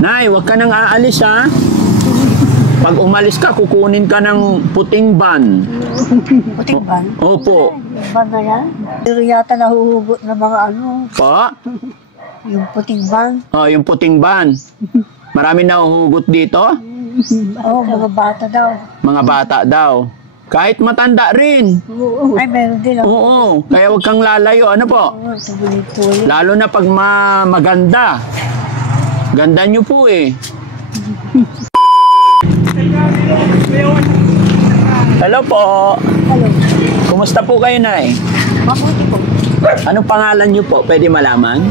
Nay, huwag ka nang aalis ha. Pag umalis ka, kukunin ka ng puting ban. Puting ban? Opo. Ban na yan? Pero yata nahuhugot ng mga ano. Pa? Yung puting ban. Oh, yung puting ban. Marami nahuhugot dito? Oo, mga bata daw. Mga bata daw. Kahit matanda rin. Ay, meron din. Oo, kaya huwag kang lalayo. Ano po? Tuloy-tuloy. Lalo na pag maganda. Ganda nyo po eh. Hello po. Hello. Kumusta po kayo, Nay? Mabuti po. Anong pangalan nyo po? Pwede malaman?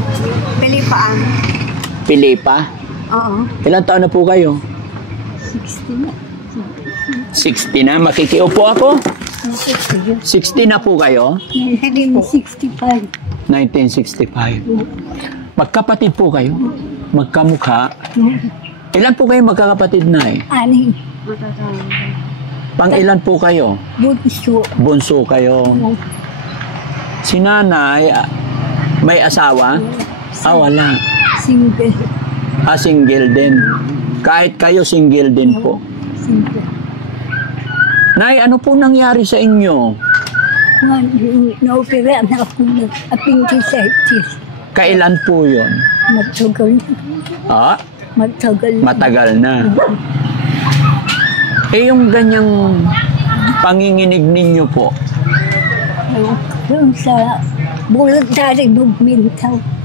Pilipaan. Pilipa? Oo. Ilang taon na po kayo? 60 na. 60 na? Makikiupo ako? 60. 60 na po kayo? Hindi po. 65. 1965. Magkapatid po kayo? Magkamukha? Ilan po kayo magkakapatid, Nay? Ani. Pang ilan po kayo? Bunso. Bunso kayo. Si nanay, may asawa? Ah, wala. Single. Ah, single din. Kahit kayo, single din po. Single. Nay, ano po nangyari sa inyo? Na-opera na ako ng appendicitis. Kailan po yun? Matagal. Ah, Matagal. matagal na. Eh, yung ganyang panginginig ninyo po, Yung sa voluntary movement.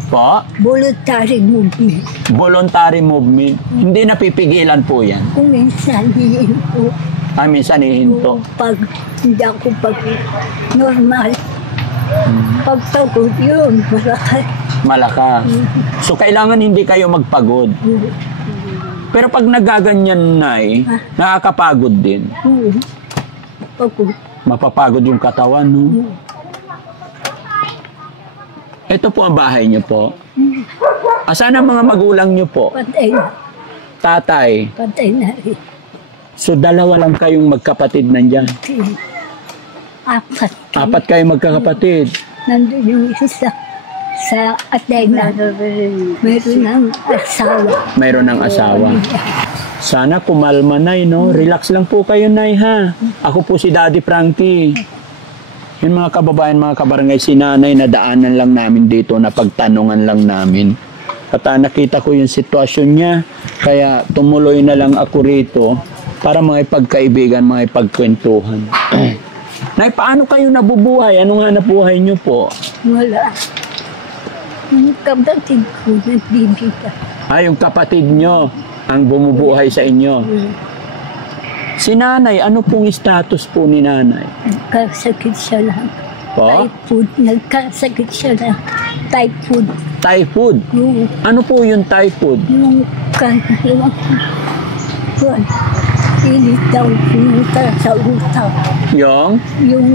po, Voluntary movement. voluntary movement, hindi napipigilan po yan. Kung minsan hihinto. Ah, minsan ihinto. Pag hindi ako pag normal. Pag pagod yun, malaki. Malakas. So, kailangan hindi kayo magpagod. Pero pag nagaganyan, Nay, nakakapagod din. Pagod. Mapapagod yung katawan, no? Ito po ang bahay niyo po. Asan ang mga magulang niyo po? Patay na. Tatay. Patay na rin. So, dalawa lang kayong magkapatid nandyan. Apat. Apat kayong magkakapatid. Nandun yung isa sa Atena. Meron ng asawa. Mayroon ng asawa. Sana kumalma, Nay, no? Relax lang po kayo, Nay, ha? Ako po si Daddy Frankie. Yung mga kababayan, mga kabarangay, si Nanay, nadaanan lang namin dito, napagtanungan lang namin. At nakita ko yung sitwasyon niya, kaya tumuloy na lang ako rito para mga ipagkaibigan, mga ipagkwentuhan. Nay, paano kayo nabubuhay? Anong hanap buhay niyo po? Wala. Yung kapatid ko nagbibigay. Ah, yung kapatid niyo ang bumubuhay sa inyo. Si Nanay, ano pong status po ni Nanay? Nagkasakit siya lang. Po? Typhoid. Nagkasakit siya lang. Typhoid. Typhoid? Yung, Ano po yung typhoid? yung kanilang init daw pumunta sa utak. Yung? Yung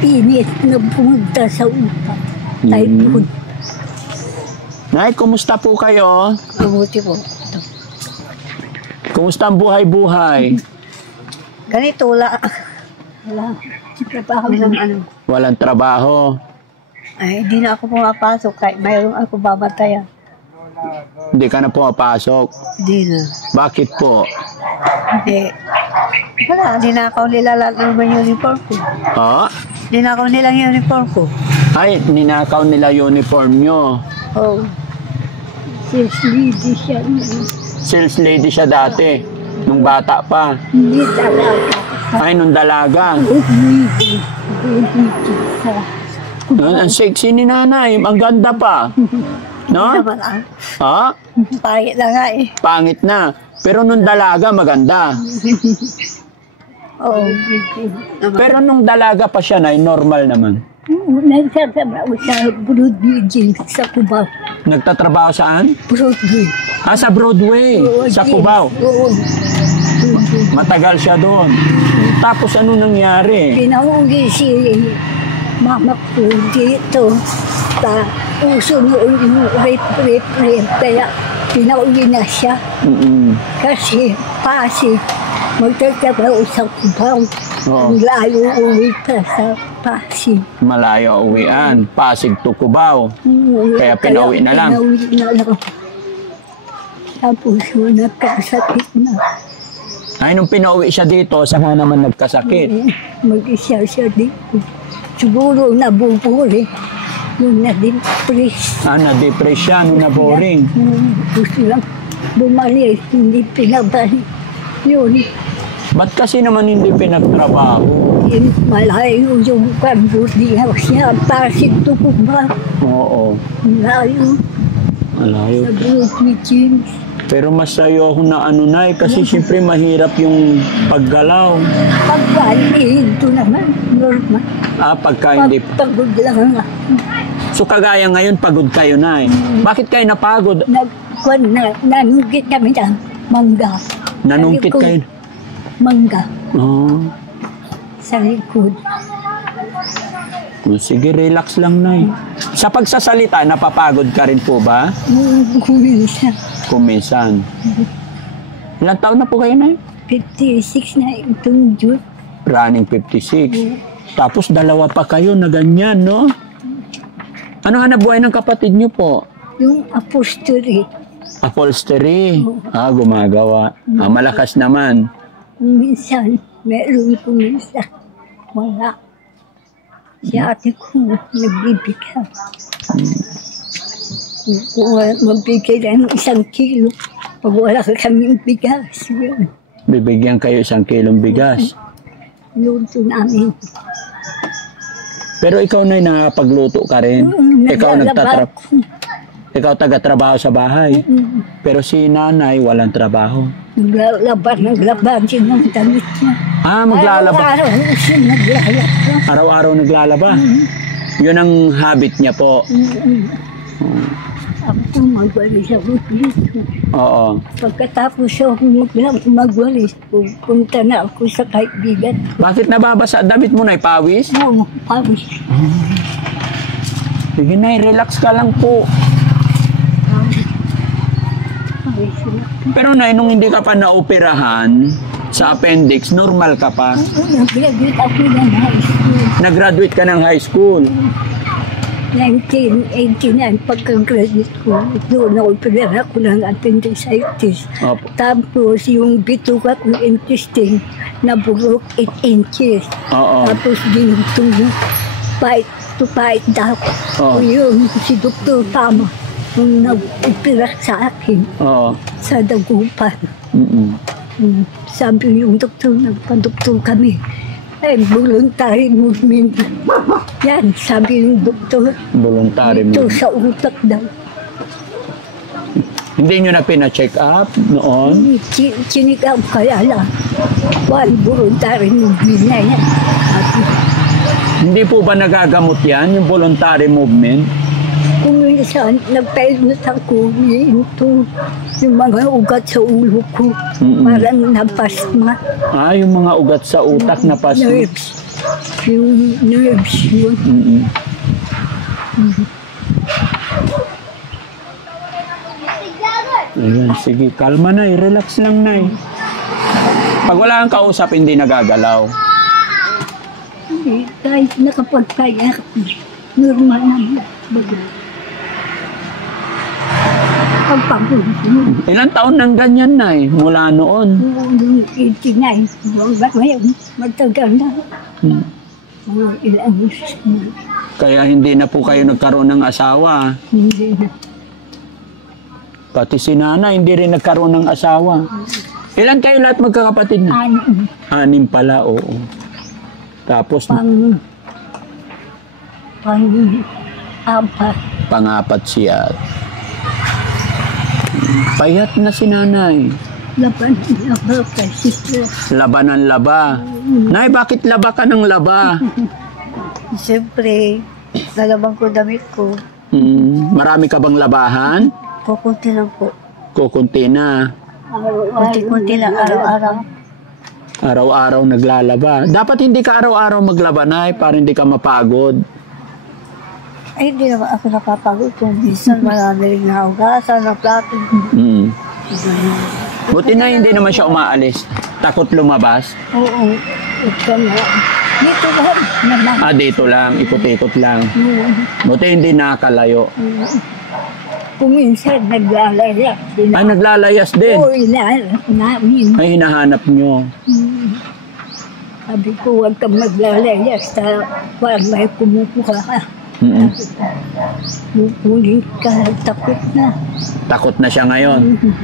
init na pumunta sa utak. Typhoid. Nay, kumusta po kayo? Mabuti po. Kumusta ang buhay-buhay? Ganito, wala. Wala. Trabaho ng ano. Walang trabaho. Ay, hindi na ako pumapasok kahit mayroon ako babatayan. Hindi ka na pumapasok. Hindi na. Bakit po? Eh, wala. Dinakaw nila lahat ng mga uniform ko. Oh? Dinakaw nilang uniform ko. Ay, ninakaw nila uniform nyo. Oh. Sales lady siya. Sales lady siya dati. Nung bata pa. Hindi talaga. Ay, nung dalaga. Lady. Ang sexy ni Nanay. Ang ganda pa. No? Naman ah. Ha? Pangit na nga eh. Pangit na. Pero nung dalaga, maganda. Oo. Pero nung dalaga pa siya, Nay, normal naman. Nagsasabaw sa Broadway sa Cubao. Nagtatrabaho saan? Broadway. Ah, sa Broadway. Sa Cubao. Oo. Matagal siya doon. Tapos ano nangyari? Pinahuli si mama ko dito sa uso noong rape. Kaya pinahuli na siya. Kasi Pasig, magtatrabaho sa Cubao. Oo. Ang layo uwi pa sa Pasig. Malayo uwian. Pasig to Cubao. Kaya pinauwi na lang. Pinauwi na lang. Tapos yun, nagkasakit na. Ay, nung pinauwi siya dito, saka naman nagkasakit. Mag-isa siya dito. Siguro nabubuli. Yung na-depress. Na-depress siya nung na-boring. Gusto lang bumalik, hindi pinabalik. Yun. Ba't kasi naman hindi pinagtrabaho? Malayo yung pambudi siya. Pasig to ko ba? Oo. Malayo. Malayo. Sa group ni James. Pero mas sayo ako na ano na kasi siyempre mahirap yung paggalaw. Pagpalihin to naman. Normal. Pagka hindi. Pagpagod lang nga. So kagaya ngayon, pagod kayo na Bakit kayo napagod? Nanungkit kami na mangga. Nanungkit kayo? Mangga. Oo. Sa likod. Sige, relax lang, Nay. Sa pagsasalita, napapagod ka rin po ba? Kuminsan. Kuminsan. Ilang taon na po kayo, Nay? 56 na itong June. Running 56. Tapos dalawa pa kayo na ganyan, no? Ano hanap buhay ng kapatid niyo po? Yung upholstery. Upholstery. Gumagawa. Malakas naman. Kuminsan, meron kuminsan. Wala. Si ate ko, nagbibigay. Kung mabigay ng 1 kilo, pag wala ka kaming bigas, yun. Bibigyan kayo 1 kilong bigas. Luto namin. Pero ikaw na nakapagluto ka rin. Ikaw taga-trabaho sa bahay. Pero si nanay walang trabaho. Naglaban siya ng damit niya. Maglalaba. Araw-araw siya naglalaba. Araw-araw naglalaba. Yun ang habit niya po. Ako magwalis ako dito. Oo. Pagkatapos ako magwalis, pupunta na ako sa kaibigan. Bakit nababasa damit mo na pawis? Oo, pawis. Sige na, relax ka lang po. Pawis na. Pero na, nung hindi ka pa naoperahan sa appendix, normal ka pa. Nag-graduate ako ng high school. Nag-graduate ka ng high school. 1989, pagka-graduate ko, doon na-opera ako ng appendicitis. Opo. Tapos yung bituka ko intestine, naburok 8 inches. Oo. Tapos dinugtong yung fight daw. Oo. Yun, si Dr. Tama, yung nag-opera sa akin, sa Dagupan. Sabi yung doktor, nagpa-doktor kami. Voluntary movement. Yan, sabi ng doktor. Voluntary Ito movement. sa utak daw. Hindi nyo na pina-check up noon? Chinik up kaya lang. Voluntary movement na yan. Hindi po ba nagagamot yan, yung voluntary movement? Kung minsan, nagpailot ako, yung mga ugat sa ulo ko. Parang napasma. Yung mga ugat sa utak na pasma. Nerves. Yung nerves yun. Ayan, sige, kalma na, relax lang na. Pag wala kang kausap, hindi nagagalaw. Hindi, kahit nakapagpayak, normal naman. Pagpagod. Ilang taon nang ganyan na mula noon? Noong 89, ngayon, matagal na. Mga ilang na. Kaya hindi na po kayo nagkaroon ng asawa. Hindi na. Pati si Nana, hindi rin nagkaroon ng asawa. Ilan kayo lahat magkakapatid na? 6 pala, oo. Tapos, Pang-apat. Pang-apat siya. Payat na si Nanay. Laba kay sister. Laba ng laba. Nay, bakit laba ka ng laba? Siyempre, nalabang ko damit ko. Marami ka bang labahan? Kukunti lang po. Kukunti na. Kunti-kunti lang araw-araw. Araw-araw naglalaba. Dapat hindi ka araw-araw maglaba, Nay, para hindi ka mapagod. Ay, hindi naman ako napapagod. Kung minsan marami rin nahugasan ng plato. Buti na hindi naman siya umaalis. Takot lumabas. Oo. Ito na. Dito lang naman. Dito lang. Iputikot lang. Buti hindi nakalayo. Puminsan naglalayas din. Ay, naglalayas din. Oo, inahanap namin. Ay, hinahanap nyo. Sabi ko, huwag kang maglalayas. Parang may kumukuha ka. Kukunin ka, takot na. Takot na siya ngayon.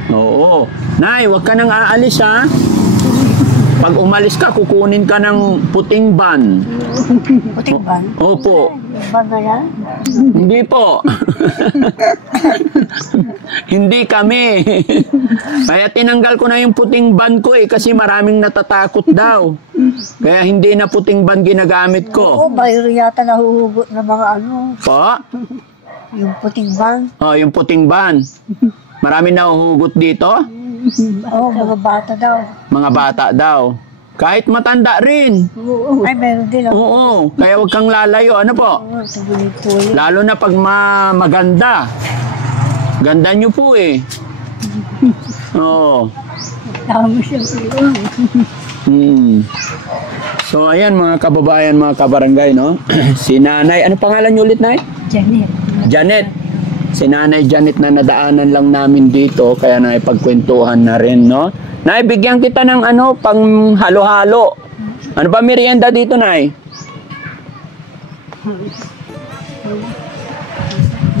Oo. Nay, huwag ka nang aalis ha. Pag umalis ka, kukunin ka ng puting ban. Puting ban? Opo. Ban na yan? Hindi po. Hindi kami. Kaya tinanggal ko na yung puting ban ko kasi maraming natatakot daw. Kaya hindi na puting ban ginagamit ko. Oo, bayro yata nahuhugot ng mga ano. Po? Yung puting ban. Oh, yung puting ban. Marami nahuhugot dito? Oo, mga bata daw. Mga bata daw. Kahit matanda rin. Oo. Ay, meron din. Oo. Kaya huwag kang lalayo. Ano po? Oo, tuloy-tuloy. Lalo na pag maganda. Ganda nyo po eh. Oo. Tama siya po. So, ayan mga kababayan, mga kabarangay, no? Si Nanay, ano pangalan nyo ulit, Nay? Janet. Janet. Si Nanay Janet na nadaanan lang namin dito, kaya naipagkwentuhan na rin, no? Nay, bigyan kita ng ano, pang halo-halo. Ano ba merienda dito, Nay?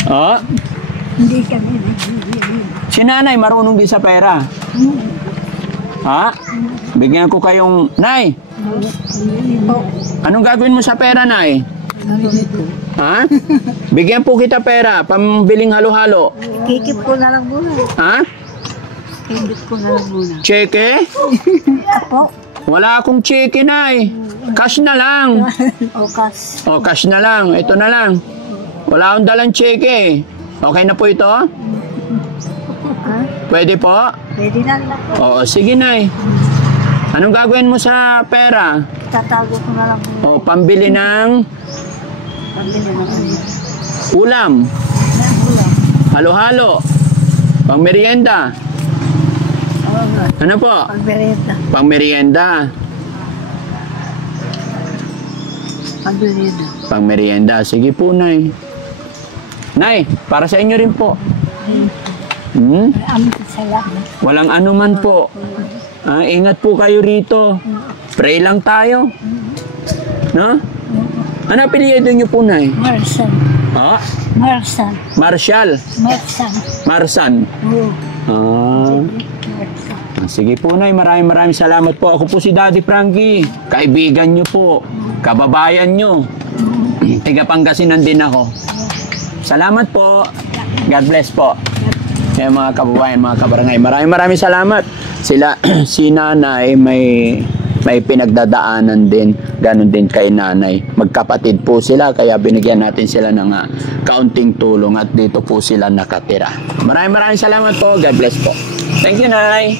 Oh? Hindi kami. Si Nanay, marunong din sa pera. Ha? Bigyan ko kayong... Nay, anong gagawin mo sa pera, Nay? Ha? Bigyan po kita pera, pambiling halo-halo. Kikip ko na lang muna. Ha? Kikip ko na lang muna. Cheque? Apo? Wala akong cheque, Nay. Cash na lang. Okas. O, cash na lang. Ito na lang. Wala akong dalang cheque. Okay na po ito? Ha? Pwede po? Pwede na lang. Oo, sige, Nay. Anong gagawin mo sa pera? Tatago ko na lang muna. O, pambili ng Pambili na lang. ulam. Ulam. Halo-halo. Pang merienda. Oo nga. Ano po? Pagmerienda. Pang merienda. Pagmerienda. Pang merienda. Sige po, Nay. Nay, para sa inyo rin po. Salamat. Walang anuman po. Ingat po kayo rito. Pray lang tayo. No? Ano apelyido niyo po, Nay? Marsan. Ha? Marsan. Marshall. Marsan. Marsan. Oo. Ah. Sige po, Nay. Maraming salamat po. Ako po si Daddy Frankie. Kaibigan niyo po. Kababayan niyo. Tiga Pangasinan din ako. Salamat po. God bless po. Kaya mga kababayan, mga kabarangay, maraming salamat. Si Nanay may pinagdadaanan din. Ganon din kay Nanay. Magkapatid po sila, kaya binigyan natin sila ng kaunting tulong at dito po sila nakatira. Maraming salamat po. God bless po. Thank you, Nay.